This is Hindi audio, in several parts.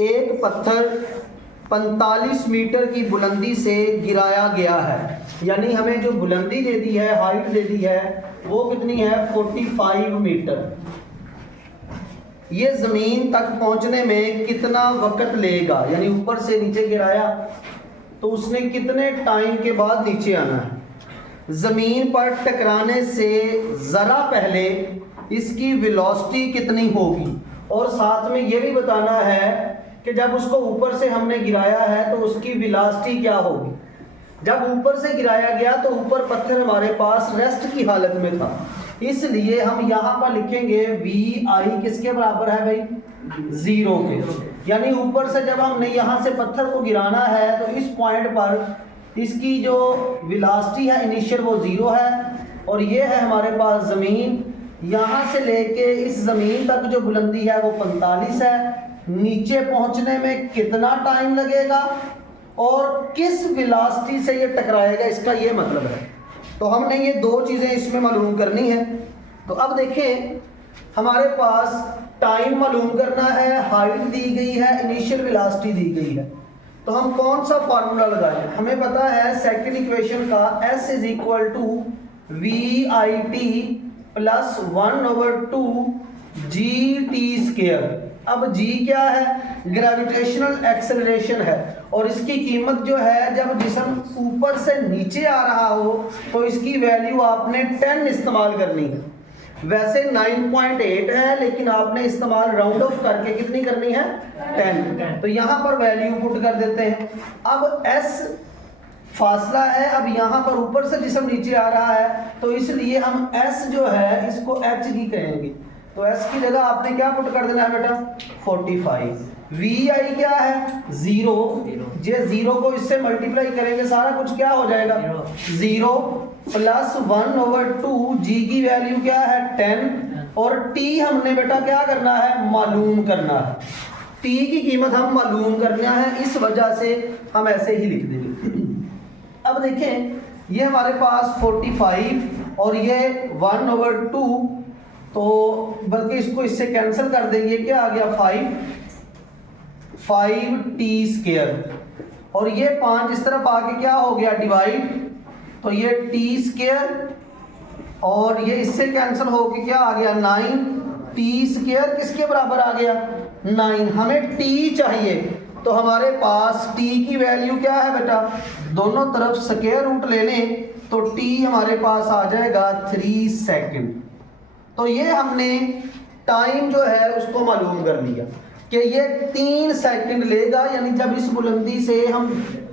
एक पत्थर 45 मीटर की बुलंदी से गिराया गया है, यानी हमें जो बुलंदी दे दी है, हाइट दे दी है, वो कितनी है 45 मीटर। ये ज़मीन तक पहुंचने में कितना वक्त लेगा, यानी ऊपर से नीचे गिराया तो उसने कितने टाइम के बाद नीचे आना है। ज़मीन पर टकराने से ज़रा पहले इसकी वेलोसिटी कितनी होगी, और साथ में ये भी बताना है कि जब उसको ऊपर से हमने गिराया है तो उसकी वेलोसिटी क्या होगी। जब ऊपर से गिराया गया तो ऊपर पत्थर हमारे पास रेस्ट की हालत में था, इसलिए हम यहाँ पर लिखेंगे वी आई किसके बराबर है भाई, 0 के। यानी ऊपर से जब हमने यहाँ से पत्थर को गिराना है तो इस पॉइंट पर इसकी जो वेलोसिटी है इनिशियल वो 0 है, और ये है हमारे पास ज़मीन। यहाँ से लेके इस ज़मीन तक जो बुलंदी है वो 45 है। नीचे पहुँचने में कितना टाइम लगेगा और किस वेलोसिटी से ये टकराएगा, इसका ये मतलब है। तो हमने ये दो चीज़ें इसमें मालूम करनी है। तो अब देखें, हमारे पास टाइम मालूम करना है, हाइट दी गई है, इनिशियल वेलोसिटी दी गई है। तो हम कौन सा फार्मूला लगाएं? हमें पता है सेकंड इक्वेशन का S is equal to V I T plus 1/2 G T square. अब g क्या है, ग्रेविटेशनल एक्सेलरेशन है, और इसकी कीमत जो है जब जिस्म ऊपर से नीचे आ रहा हो तो इसकी वैल्यू आपने 10 इस्तेमाल करनी है। वैसे 9.8 है, लेकिन आपने इस्तेमाल राउंड ऑफ करके कितनी करनी है, 10। तो यहाँ पर वैल्यू पुट कर देते हैं। अब s फासला है, अब यहाँ पर ऊपर से जिस्म नीचे आ रहा है तो इसलिए हम s जो है इसको h ही कहेंगे। तो s की जगह आपने क्या पुट कर देना है बेटा, 45। वी आई क्या है, 0। ये 0 को इससे मल्टीप्लाई करेंगे, सारा कुछ क्या हो जाएगा, 0 प्लस 1/2 जी की वैल्यू क्या है 10, और t हमने बेटा क्या करना है, मालूम करना है। t की कीमत हम मालूम करना है, इस वजह से हम ऐसे ही लिख देंगे। अब देखें, ये हमारे पास 45 और ये 1/2, तो बल्कि इसको इससे कैंसिल कर देंगे, क्या आ गया 5t स्क्वायर, और ये 5 इस तरफ आके क्या हो गया डिवाइड, तो ये t स्क्वायर, और ये इससे कैंसिल होके क्या आ गया 9t स्क्वायर किसके बराबर आ गया 9। हमें t चाहिए, तो हमारे पास t की वैल्यू क्या है बेटा, दोनों तरफ स्क्वायर रूट ले लें तो t हमारे पास आ जाएगा 3 सेकंड। तो ये हमने टाइम जो है उसको मालूम कर लिया कि ये 3 सेकंड लेगा, यानी जब इस बुलंदी से हम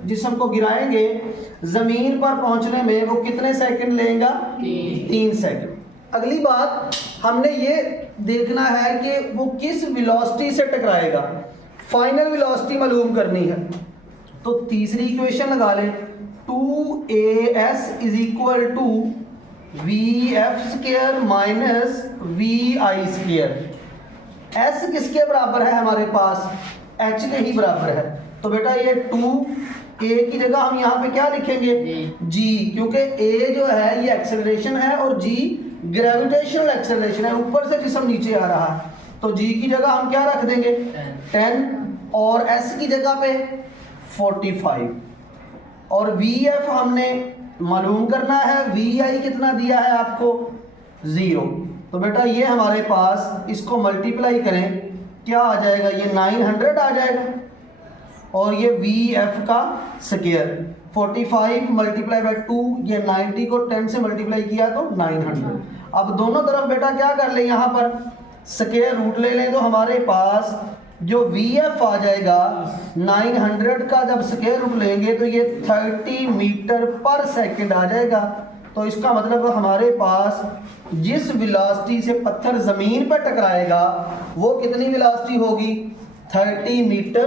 जिस्म को गिराएंगे ज़मीन पर पहुंचने में वो कितने सेकंड लेगा, 3 सेकंड। अगली बात हमने ये देखना है कि वो किस वेलोसिटी से टकराएगा, फाइनल वेलोसिटी मालूम करनी है। तो तीसरी इक्वेशन लगा लें, 2as is equal to vf² minus vi²। s किसके बराबर है हमारे पास, h के ही बराबर है। तो बेटा ये 2a की जगह हम यहाँ पे क्या लिखेंगे, g, क्योंकि a जो है ये एक्सेलरेशन है और g ग्रेविटेशनल एक्सेलरेशन है, ऊपर से जिस्म नीचे आ रहा है। तो g की जगह हम क्या रख देंगे 10, और s की जगह पे 45, और vf हमने मालूम करना है, vi कितना दिया है आपको 0। तो बेटा ये हमारे पास इसको मल्टीप्लाई करें, क्या आ जाएगा, ये 900 आ जाएगा, और ये vf का स्क्वायर 45 मल्टीप्लाई बाय 2, ये 90 को 10 से मल्टीप्लाई किया तो 900। अब दोनों तरफ बेटा क्या कर लें, यहाँ पर स्क्वायर रूट ले लें, तो हमारे पास जो vf आ जाएगा 900 का जब स्क्वायर रूट लेंगे तो ये 30 मीटर पर सेकंड आ जाएगा। तो इसका मतलब हमारे पास जिस वेलोसिटी से पत्थर ज़मीन पर टकराएगा वो कितनी वेलोसिटी होगी, 30 मीटर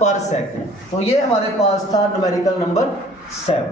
पर सेकंड। तो ये हमारे पास था न्यूमेरिकल नंबर 7।